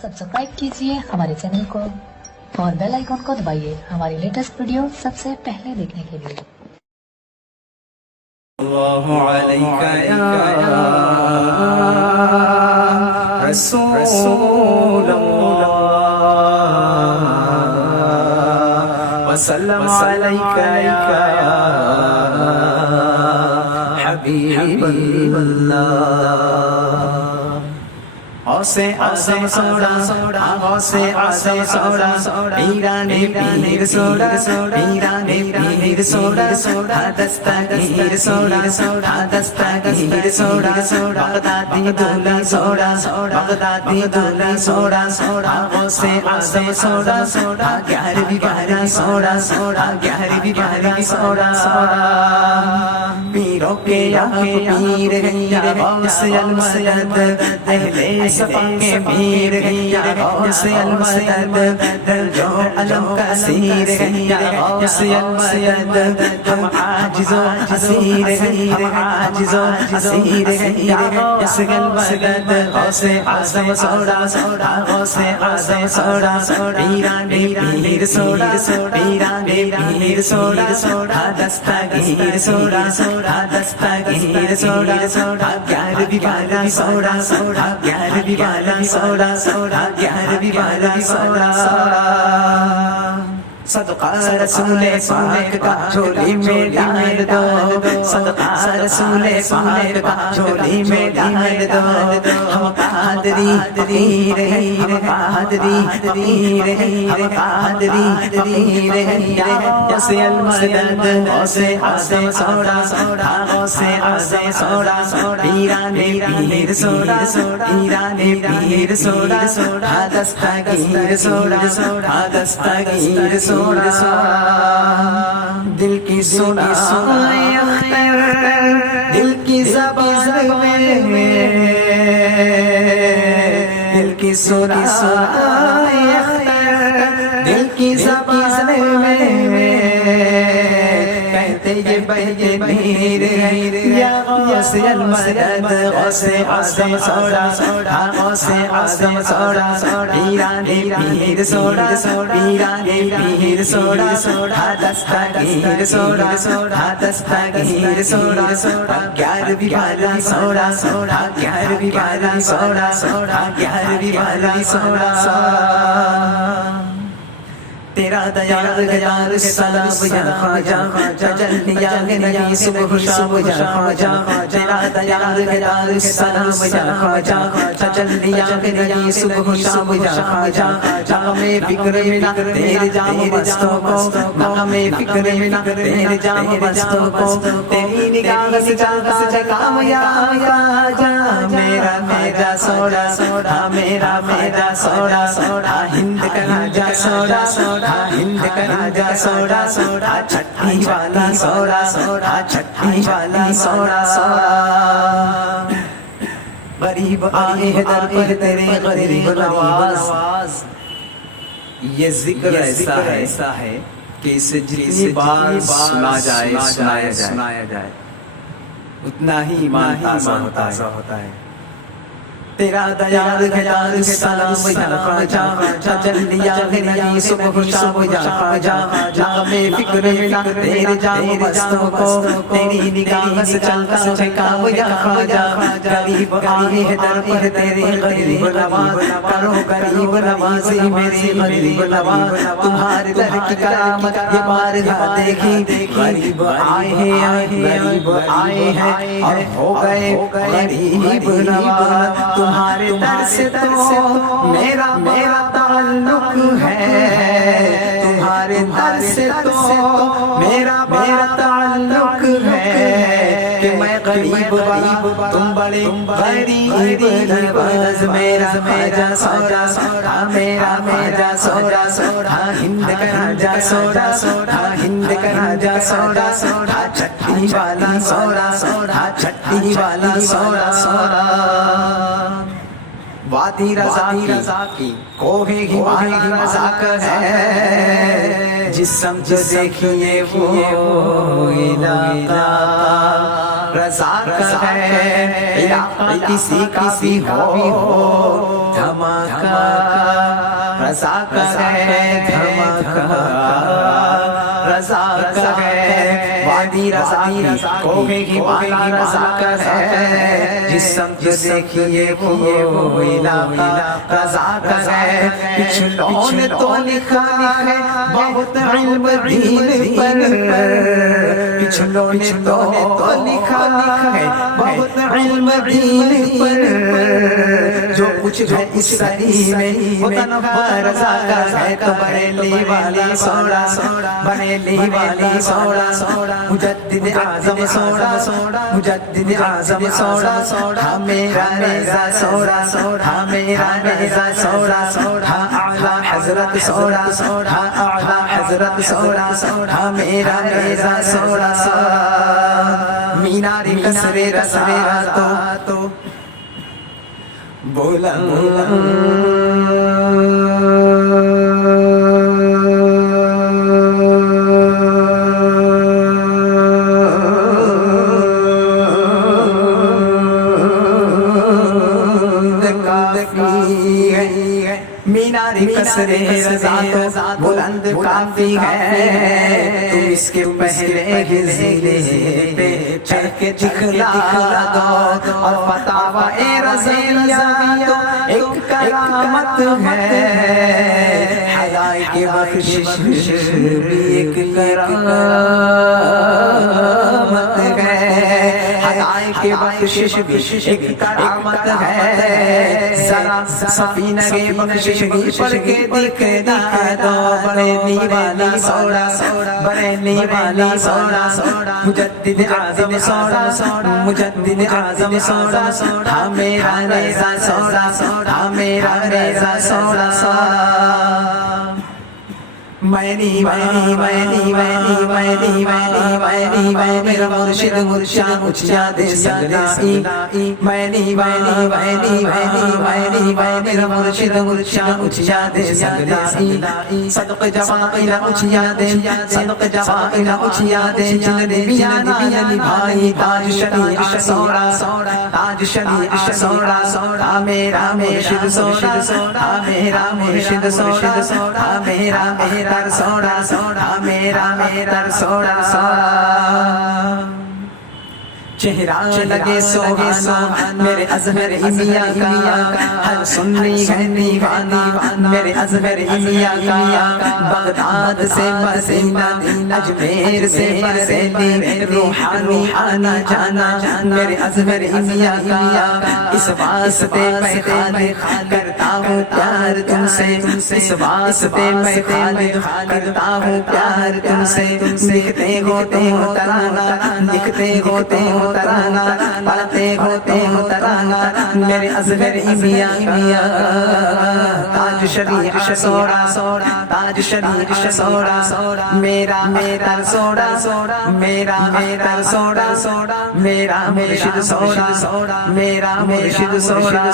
Subscribe कीजिए हमारे channel को और बेल आइकन को दबाइए हमारी लेटेस्ट वीडियो सबसे पहले देखने के लिए। अल्लाहु अलैका या रसूल अल्लाह वसल्लम अलैका या हबीब अल्लाह। औसे आसम सोड़ा औसे आसम सोड़ा ईरानी पीर सोड़ा ईरानी पीर सोड़ा दस्तगीर सोड़ा दस्तगीर सोड़ा बगदादी दूल्हा सोड़ा बगदादी दूल्हा सोड़ा औसे आसम सोड़ा 11वीं बारी सोड़ा 11वीं बारी सोड़ा पीरों के पीर गैया औसे अलमदद अहले सफाके पीर गैया औसे अलमदद जो अलम कसीर गैया औसे अलमदद हम आजिज़ो हसीर गैया आजिज़ो हसीर गैया इस अलमदद औसे आज़म सोड़ा औसे आज़म सोड़ा ईरानी पीर सोड़ा ईरानी पीर सोड़ा दस्तगीर सोड़ा दस्तगीर सोड़ा 11वीं बारी सोड़ा 11वीं बारी सोड़ा 11वीं बारी सोड़ा सदका रसूले पाक का झोली में डाल दो सदका रसूले पाक का झोली में डाल दो हम कादरी पीर हैं हम कादरी पीर हैं हम कादरी पीर हैं औसे अलमदद औसे आज़म सोड़ा औसे आज़म सोड़ा ईरानी पीर सोड़ा ईरानी पीर सोड़ा दस्तगीर सोड़ा दस्तगीर सोड़ा दिल की सुना दिल की ज़बान में दिल की सुना दिल की ज़बान में कहते ये बहके पीर या औसे अलमदद औसे आज़म सोड़ा औसे आज़म सोड़ा ईरानी पीर सोड़ा ईरानी पीर सोड़ा दस्तगीर सोड़ा दस्तगीर सोड़ा 11वीं बारी सोड़ा 11वीं बारी सोड़ा 11वीं बारी सोड़ा तेरा दयाल गयाल सलाम या ख्वाजा तजल्लिया नहीं सुबह शाम या ख्वाजा तेरा दयाल गयाल सलाम या ख्वाजा तजल्लिया नहीं सुबह शाम या ख्वाजा नामे फिक्र में ना तेरे जाम मस्तों को नामे फिक्र में ना तेरे जाम मस्तों को तेरी निगाह से चलता काम या ख्वाजा मेरा मेरा सोड़ा मेरा मेरा सोड़ा हिंद का राजा सोड़ा हिंद का राजा सोड़ा छठी वाला सोड़ा छठी वाला सोड़ा गरीब आए हैं दर पर तेरे गरीब नवाज ये जिक्र ऐसा है कि इसे जितनी बार सुना जाए सुनाया जाए उतना ही ईमान ताज़ा होता है। तेरा दयाल गयाल सलाम या ख्वाजा तजल्लिया नहीं सुबह शाम या ख्वाजा नामे फिक्र में ना तेरे जाम मस्तों को तेरी निगाह से चलता है काम या ख्वाजा गरीब आए हैं दर पर तेरे गरीब नवाज करो गरीब नवाजी मेरे गरीब नवाज तुम्हारे दर की करामत ये बारगाह देखी गरीब आए हैं गरीब आए हैं और हो गए गरीब नवाज तुम्हारे दर से तो मेरा ताल्लुक है तुम्हारे दर से तो मेरा ताल्लुक है कि मैं गरीब तुम बड़े गरीब नवाज मेरा मेरा सोड़ा मेरा मेरा सोड़ा हिंद का राजा सोड़ा हिंद का राजा सोड़ा छठी वाला सोड़ा छठी वाला सोड़ा वादी रज़ा की कोहे हिमालय रज़ाक है जिस्म जो देखिए वो इलाका रज़ाक है इलाका किसी हो धमाका رضا کا ہے دھماکہ، رضا کا ہے وادی رضا کی، کوہ کی والا رضا کا ہے، جس سمت دیکھیے وہ علاقہ رضا کا ہے۔ پچھلوں نے تو لکھا ہے بہت علم دین پر، پچھلوں نے تو لکھا ہے بہت علم دین پر، جو کچھ ہے اس صدی میں وہ تنہا رضا کا ہے۔ تو بریلی والی سوڑا، بریلی والی سوڑا، مجدد اعظم سوڑا، مجدد اعظم سوڑا، ہاں میرا رضا سوڑا، ہاں میرا رضا سوڑا، ہاں اعلیٰ حضرت سوڑا، ہاں اعلیٰ حضرت سوڑا، ہاں میرا رضا سوڑا۔ مینار قصر رضا تو بولا مینار قصر رضا تو بلند کافی ہے، تم اس کے پہلے گزرے پہ چڑھ کے دکھلا دو، اور فتاوی رضیہ تو ایک کرامت ہے، حیاء کی بخشش بھی ایک کرامت ہے، حیاء کی بخشش بھی ایک کرامت ہے۔ ذرا سفینہ کے بخشش بھی پڑھ کے دکھلا دو، بریلی والی سوڑا، بریلی والی سوڑا، مجدد اعظم سوڑا، مجدد اعظم سوڑا، ہاں میرا رضا سوڑا، ہاں میرا رضا سوڑا۔ میری میری میری میری میری میری میری میرا مرشد مرشد اچھا دے سگلائی، میری میری میری میری میری میرا مرشد مرشد اچھا دے سگلائی، صدق جوائل اچھا دے، صدق جوائل اچھا دے، جن بیانا نبھائی تاج شریعت سوڑا، تاج شریعت سوڑا، میرا مرشد سوڑا، میرا مرشد سوڑا، میرا در سوڑا، میرا در سوڑا۔ چہرہ لگے سوہانا میرے ازہر میاں کا، ہر سنی ہے دیوانہ میرے ازہر میاں کا، بغداد سے مدینہ، اجمیر سے بریلی، روحانی آنا جانا میرے ازہر میاں کا، اس واسطے میں خالق کرتا ہوں پیار تم سے، اس واسطے میں خالق کرتا ہوں پیار تم سے، لکھتے ہوتے ہو ترانہ، لکھتے ہوتے ہو ترانہ، پڑھتے ہوتے ہو ترانہ میرے ازہر میاں کا، تاج شریعت سوڑا، تاج شریعت سوڑا، میرا در سوڑا، میرا در سوڑا، میرا مرشد سوڑا، میرا مرشد سوڑا۔